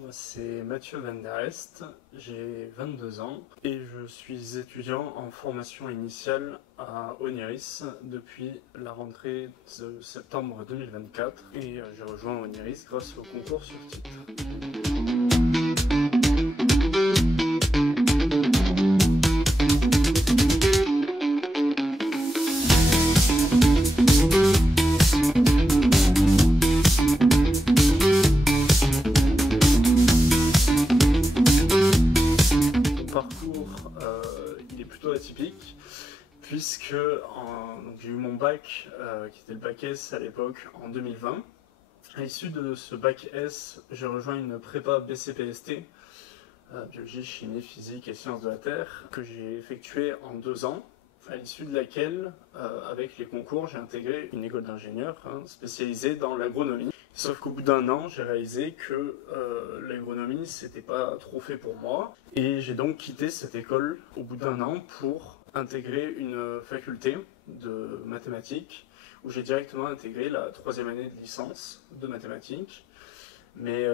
Moi, c'est Mathieu Van Der Est, j'ai 22 ans et je suis étudiant en formation initiale à Oniris depuis la rentrée de septembre 2024 et j'ai rejoint Oniris grâce au concours sur titre. Parcours, il est plutôt atypique puisque j'ai eu mon bac qui était le bac S à l'époque en 2020. À l'issue de ce bac S, j'ai rejoint une prépa BCPST, biologie, chimie, physique et sciences de la Terre, que j'ai effectuée en 2 ans, à l'issue de laquelle, avec les concours, j'ai intégré une école d'ingénieur spécialisée dans l'agronomie. Sauf qu'au bout d'1 an, j'ai réalisé que l'agronomie, c'était pas trop fait pour moi. Et j'ai donc quitté cette école au bout d'1 an pour intégrer une faculté de mathématiques, où j'ai directement intégré la 3e année de licence de mathématiques. Mais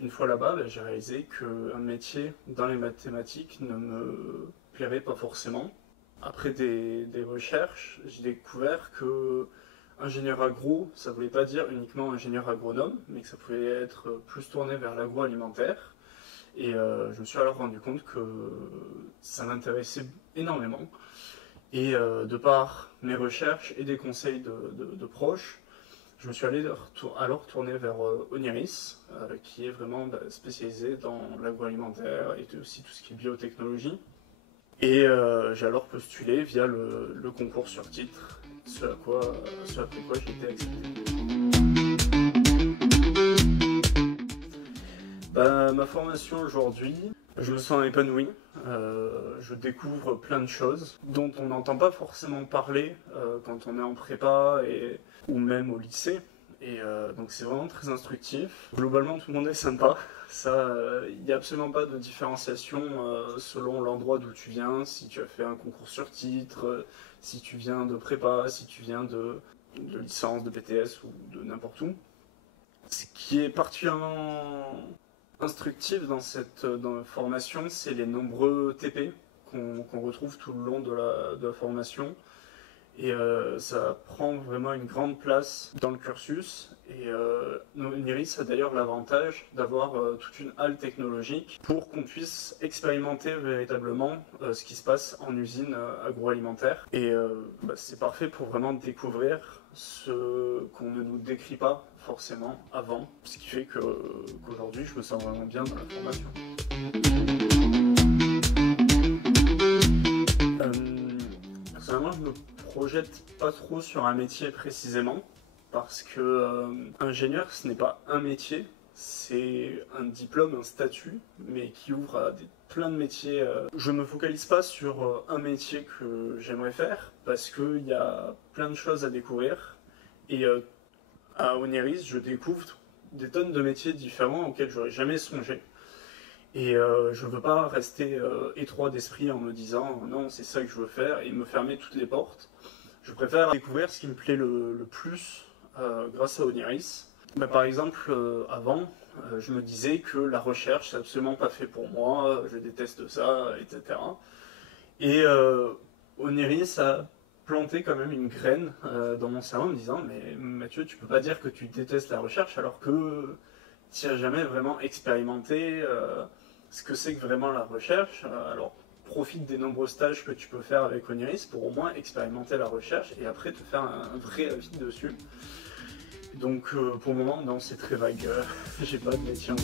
une fois là-bas, j'ai réalisé qu'un métier dans les mathématiques ne me plairait pas forcément. Après des recherches, j'ai découvert que ingénieur agro, ça voulait pas dire uniquement ingénieur agronome, mais que ça pouvait être plus tourné vers l'agroalimentaire. Et je me suis alors rendu compte que ça m'intéressait énormément. Et de par mes recherches et des conseils de proches, je me suis alors tourné vers Oniris, qui est vraiment spécialisé dans l'agroalimentaire et aussi tout ce qui est biotechnologie. Et j'ai alors postulé via le concours sur titre, ce après quoi j'ai été accepté. Ma formation aujourd'hui, je me sens épanoui, je découvre plein de choses dont on n'entend pas forcément parler quand on est en prépa ou même au lycée. Et donc c'est vraiment très instructif. Globalement tout le monde est sympa. Il n'y a absolument pas de différenciation selon l'endroit d'où tu viens, si tu as fait un concours sur titre, si tu viens de prépa, si tu viens de licence, de BTS ou de n'importe où. Ce qui est particulièrement instructif dans la formation, c'est les nombreux TP qu'on retrouve tout le long de la formation. Et ça prend vraiment une grande place dans le cursus. Et Oniris a d'ailleurs l'avantage d'avoir toute une halle technologique pour qu'on puisse expérimenter véritablement ce qui se passe en usine agroalimentaire. Et c'est parfait pour vraiment découvrir ce qu'on ne nous décrit pas forcément avant. Ce qui fait qu'aujourd'hui, je me sens vraiment bien dans la formation. Personnellement, je me projette pas trop sur un métier précisément parce que ingénieur ce n'est pas un métier, c'est un diplôme, un statut, mais qui ouvre à plein de métiers. Je me focalise pas sur un métier que j'aimerais faire parce qu'il y a plein de choses à découvrir et à Oniris je découvre des tonnes de métiers différents auxquels j'aurais jamais songé. Et je ne veux pas rester étroit d'esprit en me disant non c'est ça que je veux faire et me fermer toutes les portes. Je préfère découvrir ce qui me plaît le plus grâce à Oniris. Par exemple avant je me disais que la recherche c'est absolument pas fait pour moi, je déteste ça, etc. Et Oniris a planté quand même une graine dans mon cerveau en me disant mais Mathieu tu peux pas dire que tu détestes la recherche alors que tu n'as jamais vraiment expérimenté ce que c'est que vraiment la recherche. Alors profite des nombreux stages que tu peux faire avec Oniris pour au moins expérimenter la recherche et après te faire un vrai avis dessus. Donc pour le moment non, c'est très vague, j'ai pas de métier en